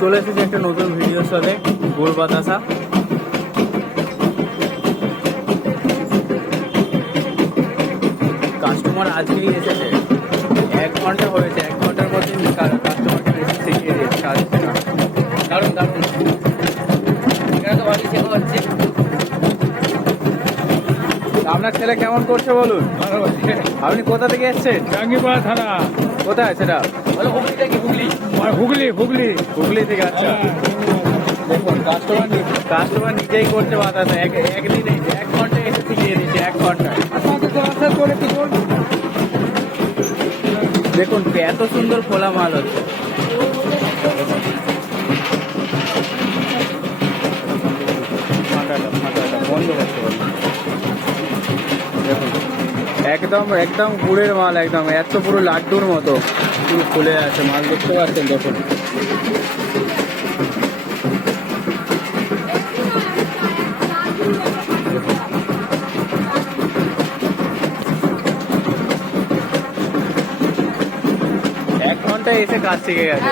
চলে এসেছে একটা নতুন ভিডিওর সাথে গোল বাতাসা। কাস্টমার আজকেই এসেছে, 1 ঘন্টা হয়েছে। 1 ঘন্টার মধ্যে কাস্টমারকে বেশি শিখিয়ে দিয়েছে কাজটা। দারুণ দারুণ, এখানে তো ভালোই শেখা হচ্ছে। আপনার ছেলে কেমন করছে বলুন? আপনি কোথা থেকে এসছেন? জাঙ্গিপাড়া থানা। কোথায় সেটা? হুগলি থেকে। হুগলি হুগলি হুগলি হুগলি থেকে। আচ্ছা, দেখুন কাস্টমার নিজেই করছে বাতাসা। একদিনে 1 ঘন্টায় এসে শিখিয়ে দিচ্ছে। 1 ঘন্টায় দেখুন এত সুন্দর খোলা মাল হচ্ছে। বন্ধ করতে পারবো। দেখুন একদম একদম গুড়ের মাল, একদম এত পুরো লাড্ডুর মতো পুরো ফুলে আছে মাল, দেখতে পাচ্ছেন। দেখুন এক ঘন্টায় এসে কাজ শিখে গেছে।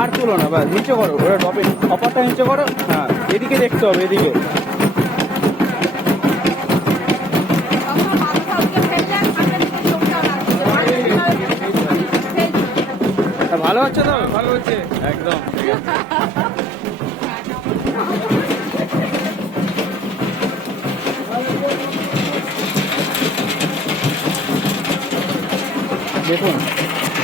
আর তুলো না, ব্যাস নিচে করো, ওরা টপিক অপারটা নিচে করো। হ্যাঁ, এদিকে দেখতে হবে, এদিকে। ভালো হচ্ছে তো? ভালো হচ্ছে একদম। দেখুন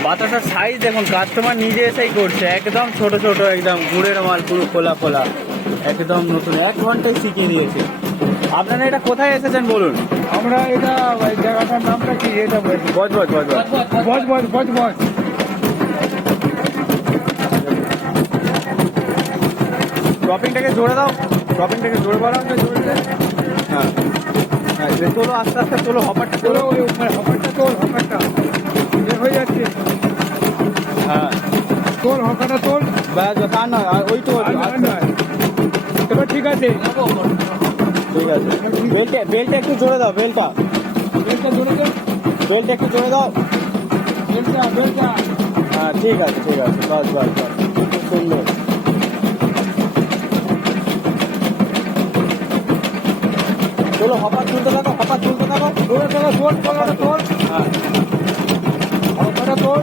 বাতাসার সাইজ দেখুন, কাস্টমার নিজে এসেই করছে। একদম ছোট ছোট, একদম গুড়ের মাল, পুরো খোলা খোলা, একদম নতুন। 1 ঘন্টায় শিখিয়ে দিয়েছে। আপনারা এটা কোথায় এসেছেন বলুন? আমরা এটা জায়গাটার নামটা কি? এটা বজ বজ বজ বজ বজ বজ বজ বজ। ড্রপিংটাকে জোরে দাও, ড্রপিংটাকে জোরে বাড়াও। হ্যাঁ হ্যাঁ, তোলো আস্তে আস্তে তোলো, হপারটা তোলো। ওই উপরে হকারটা তোল, হকারটা হয়ে যাচ্ছে। হ্যাঁ তোল, হকারটা তোল। ব্যাস, তা না ওই তো। এবার ঠিক আছে, ঠিক আছে। বেলটা একটু জোরে দাও, বেলটা জোরে তো, বেলটা একটু জোরে দাও। বেলটা হ্যাঁ ঠিক আছে, ঠিক আছে। বাস বাস বাস, খুব সুন্দর। চলো হপার তুলতে থাকো, হপার তুলতে থাকো। তোলা তোলা তোল, তোলাটা তোল। হ্যাঁ হকারটা তোল।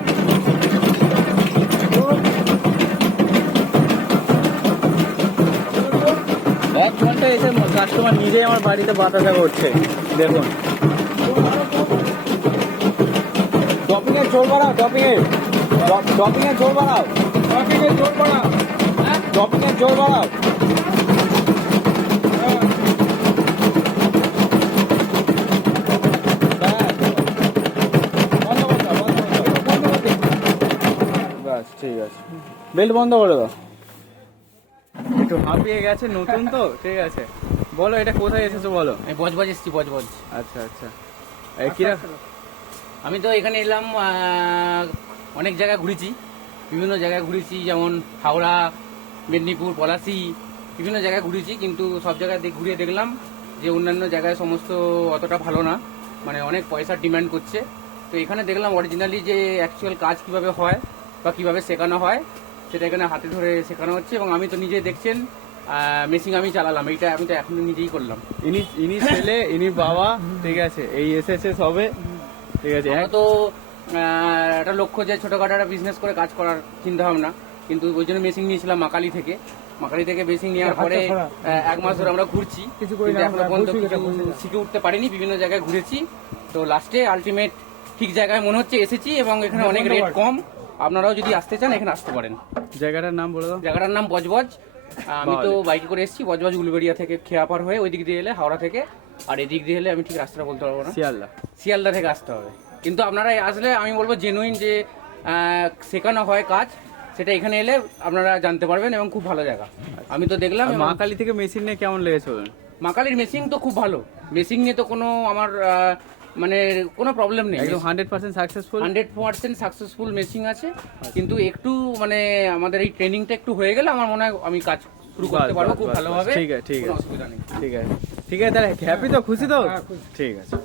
1 ঘন্টায় এসে কাস্টমার নিজেই আমার বাড়িতে বাতাসা করছে। দেখুন ড্রপিং এর জোর বাড়াও, ড্রপিং এর জোর বাড়াও, ট্রাফিকের জোর পড়া। ড্রপিং এর জোর বাড়াও। ব্যাস ঠিক আছে, বেল্ট বন্ধ করে দাও। একটু হাঁপিয়ে গেছে, নতুন তো। ঠিক আছে, বলো এটা কোথায় এসেছো বলো। আমি বজবজ এসেছি, বজবজ। আচ্ছা আচ্ছা, কিরা আমি তো এখানে এলাম, অনেক জায়গায় ঘুরেছি, বিভিন্ন জায়গায় ঘুরেছি, যেমন হাওড়া, মেদিনীপুর, পলাশি, বিভিন্ন জায়গায় ঘুরেছি। কিন্তু সব জায়গায় ঘুরে দেখলাম যে অন্যান্য জায়গায় সমস্ত অতটা ভালো না, মানে অনেক পয়সার ডিমান্ড করছে। তো এখানে দেখলাম অরিজিনালি যে অ্যাকচুয়াল কাজ কিভাবে হয় বা কিভাবে শেখানো হয়, সেটা এখানে হাতে ধরে শেখানো হচ্ছে। এবং আমি তো নিজে দেখছেন মেশিন আমি চালালাম, এইটা আমি তো এখন নিজেই করলাম। ইনি ছেলে, ইনি বাবা। ঠিক আছে, এই এসেছে সবে। ঠিক আছে, আমার তো একটা লক্ষ্য যে ছোটখাটো একটা বিজনেস করে কাজ করার চিন্তা ভাবনা, কিন্তু ওই জন্য মেশিন নিয়েছিলাম মাকালি থেকে। মেশিন নেওয়ার পরে 1 মাস ধরে আমরা ঘুরছি, কিন্তু এখনো পর্যন্ত কিছু শিখে উঠতে পারিনি। বিভিন্ন জায়গায় ঘুরেছি, তো লাস্টে আলটিমেট ঠিক জায়গায় মনে হচ্ছে এসেছি। এবং এখানে অনেক রেট কম, আপনারাও যদি আসতে চান এখানে আসতে পারেন। জায়গাটার নাম বলে দাও। জায়গাটার নাম বজবজ। আমি তো বাইকে করে এসেছি, বজবজ উলুবেড়িয়া থেকে খেয়াপার হয়ে ওই দিক দিয়ে এলে হাওড়া থেকে, আর এদিক দিয়ে এলে আমি ঠিক রাস্তাটা বলতে পারবো না, শিয়ালদা থেকে আসতে হবে। কিন্তু আপনারা আসলে আমি বলবো জেনুইন যে শেখানো হয় কাজ, সেটা এখানে এলে আপনারা জানতে পারবেন। এবং খুব ভালো জায়গা, আমি তো দেখলাম। মাকালি থেকে মেশিন নিয়ে কেমন লেগেছে? মাকালির মেশিন তো খুব ভালো, মেশিন নিয়ে তো কোনো আমার মানে কোনো প্রবলেম নেই, একদম 100% সাকসেসফুল। 100% সাকসেসফুল মেশিন আছে। কিন্তু একটু মানে আমাদের এই ট্রেনিংটা একটু হয়ে গেলে আমার মনে হয় আমি কাজ শুরু করতে বাস, পারবো বাস, খুব বাস, ভালোভাবে। ঠিক আছে, ঠিক কোনো আছে। অসুবিধা নেই। ঠিক আছে, ঠিক আছে, তাহলে হ্যাপি তো, খুশি তো? হ্যাঁ, খুশি। ঠিক আছে।